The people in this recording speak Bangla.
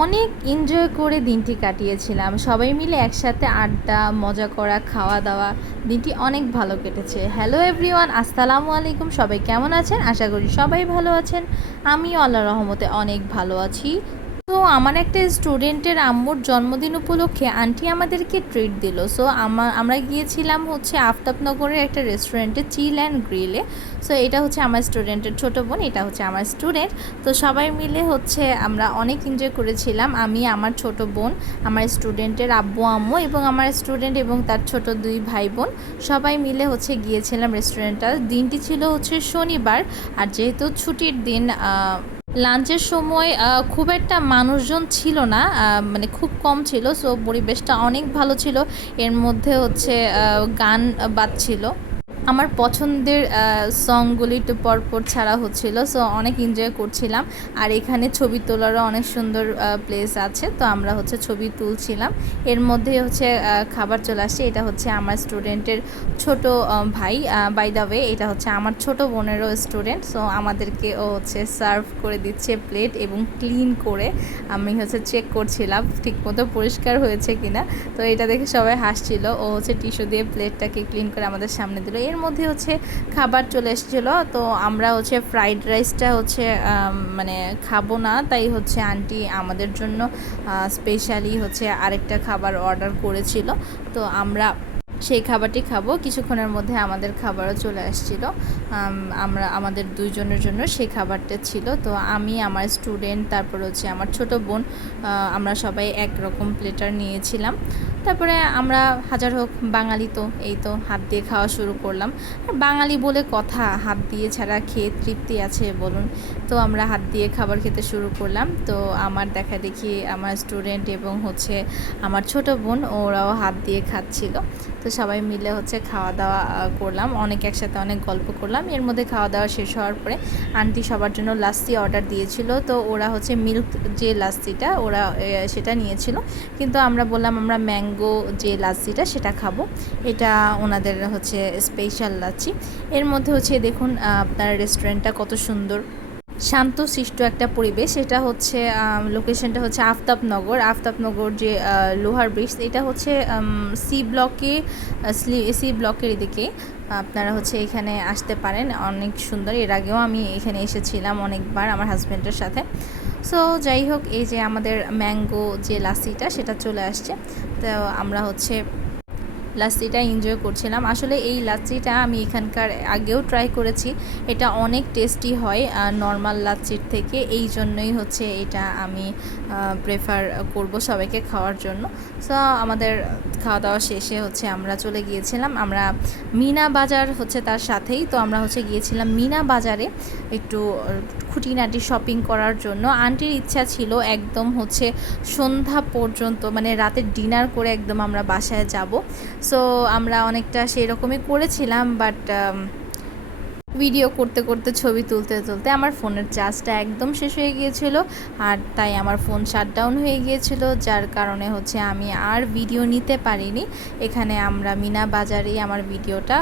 অনেক এনজয় করে দিনটি কাটিয়েছিলাম। সবাই মিলে একসাথে আড্ডা, মজা করা, খাওয়া দাওয়া, দিনটি অনেক ভালো কেটেছে। হ্যালো এভরিওয়ান আসসালামু আলাইকুম। সবাই কেমন আছেন? আশা করি সবাই ভালো আছেন। আমি আল্লাহ রহমতে অনেক ভালো আছি। তো আমার একটা স্টুডেন্টের আম্মুর জন্মদিন উপলক্ষে আন্টি আমাদেরকে ট্রিট দিল। সো আমার গিয়েছিলাম হচ্ছে আফতাবনগরের একটা রেস্টুরেন্টে চিল অ্যান্ড গ্রিলে সো এটা হচ্ছে আমার স্টুডেন্টের ছোটো বোন, এটা হচ্ছে আমার স্টুডেন্ট তো সবাই মিলে হচ্ছে আমরা অনেক এনজয় করেছিলাম, আমি, আমার ছোট বোন, আমার স্টুডেন্টের আব্বু, আম্মু এবং আমার স্টুডেন্ট এবং তার ছোট দুই ভাই বোন। সবাই মিলে হচ্ছে গিয়েছিলাম রেস্টুরেন্টটা দিনটি ছিল হচ্ছে শনিবার, আর যেহেতু ছুটির দিন লাঞ্চের সময় খুব একটা মানুষজন ছিল না মানে খুব কম ছিল, সো পরিবেশটা অনেক ভালো ছিল। এর মধ্যে হচ্ছে গান বাজছিল। আমার পছন্দের সংগুলি একটু পরপর ছাড়া হচ্ছিল সো অনেক এনজয় করছিলাম। আর এখানে ছবি তোলারও অনেক সুন্দর প্লেস আছে, তো আমরা হচ্ছে ছবি তুলছিলাম। এর মধ্যে হচ্ছে খাবার চলে আসছে, এটা হচ্ছে আমার স্টুডেন্টের ছোট ভাই। বাই দ্য ওয়ে এটা হচ্ছে আমার ছোট বোনেরও স্টুডেন্ট সো আমাদেরকে ও হচ্ছে সার্ভ করে দিচ্ছে প্লেট এবং ক্লিন করে আমি হচ্ছে চেক করছিলাম, ঠিকমতো পরিষ্কার হয়েছে কিনা। তো এটা দেখে সবাই হাসছিল, ও হচ্ছে টিস্যু দিয়ে প্লেটটাকে ক্লিন করে আমাদের সামনে দিল। এর মধ্যে হচ্ছে খাবার চলে এসেছিল। তো আমরা হচ্ছে ফ্রাইড রাইসটা হচ্ছে মানে খাব না, তাই হচ্ছে আন্টি আমাদের জন্য স্পেশালি হচ্ছে আরেকটা খাবার অর্ডার করেছিল। তো আমরা সেই খাবারটি খাব। কিছুক্ষণের মধ্যে আমাদের খাবারও চলে আসছিল। আমরা, আমাদের দুইজনের জন্য সেই খাবারটা ছিল। তো আমি, আমার স্টুডেন্ট তারপর হচ্ছে আমার ছোট বোন আমরা সবাই একরকম প্লেটার নিয়েছিলাম। তারপরে আমরা, হাজার হোক, বাঙালি তো, এই তো, হাত দিয়ে খাওয়া শুরু করলাম। বাঙালি বলে কথা, হাত দিয়ে ছাড়া খেয়ে তৃপ্তি আছে বলুন। তো আমরা হাত দিয়ে খাবার খেতে শুরু করলাম। তো আমার দেখা দেখি, আমার স্টুডেন্ট এবং হচ্ছে আমার ছোট বোন, ওরাও হাত দিয়ে খাচ্ছিল। তো সবাই মিলে হচ্ছে খাওয়া দাওয়া করলাম। অনেক একসাথে অনেক গল্প করলাম। এর মধ্যে খাওয়া দাওয়া শেষ হওয়ার পরে আন্টি সবার জন্য লাস্সি অর্ডার দিয়েছিল। তো ওরা হচ্ছে মিল্ক যে লাস্তিটা, ওরা সেটা নিয়েছিল। কিন্তু আমরা বললাম, আমরা ম্যাঙ্গো যে লাচ্ছিটা সেটা খাব। এটা ওনাদের হচ্ছে স্পেশাল লাচ্ছি। এর মধ্যে হচ্ছে দেখুন আপনার রেস্টুরেন্টটা কত সুন্দর। শান্ত, সৃষ্ট একটা পরিবেশ। এটা হচ্ছে লোকেশনটা হচ্ছে আফতাবনগর। আফতাবনগর যে লোহার ব্রিজ এটা হচ্ছে সি ব্লকে সি ব্লকের এদিকে। আপনারা হচ্ছে এখানে আসতে পারেন, অনেক সুন্দর। এর আগেও আমি এখানে এসেছিলাম অনেকবার আমার হাজব্যান্ডের সাথে। সো যাই হোক, এই যে আমাদের ম্যাঙ্গো যে লাসিটা, সেটা চলে আসছে। তো আমরা হচ্ছে লাচ্ছিটা এনজয় করছিলাম। আসলে এই লাচ্ছিটা আমি এখানকার আগেও ট্রাই করেছি। এটা অনেক টেস্টি হয় নর্মাল লাচ্ছির থেকে। এই জন্যই হচ্ছে এটা আমি প্রেফার করব সবাইকে খাওয়ার জন্য। সো আমাদের খাওয়া দাওয়া শেষে হচ্ছে আমরা চলে গিয়েছিলাম। আমরা মিনা বাজার হচ্ছে তার সাথেই। তো আমরা হচ্ছে গিয়েছিলাম মিনা বাজারে একটু খুঁটিনাটি শপিং করার জন্য। আন্টির ইচ্ছা ছিল একদম হচ্ছে সন্ধ্যা পর্যন্ত মানে রাতের ডিনার করে একদম আমরা বাসায় যাব। সো আমরা অনেকটা সেই রকমই করেছিলাম বাট ভিডিও করতে করতে, ছবি তুলতে তুলতে আমার ফোনের চার্জটা একদম শেষ হয়ে গিয়েছিল, আর তাই আমার ফোন শাটডাউন হয়ে গিয়েছিল, যার কারণে হচ্ছে আমি আর ভিডিও নিতে পারিনি। এখানে আমরা মিনা বাজারেই আমার ভিডিওটা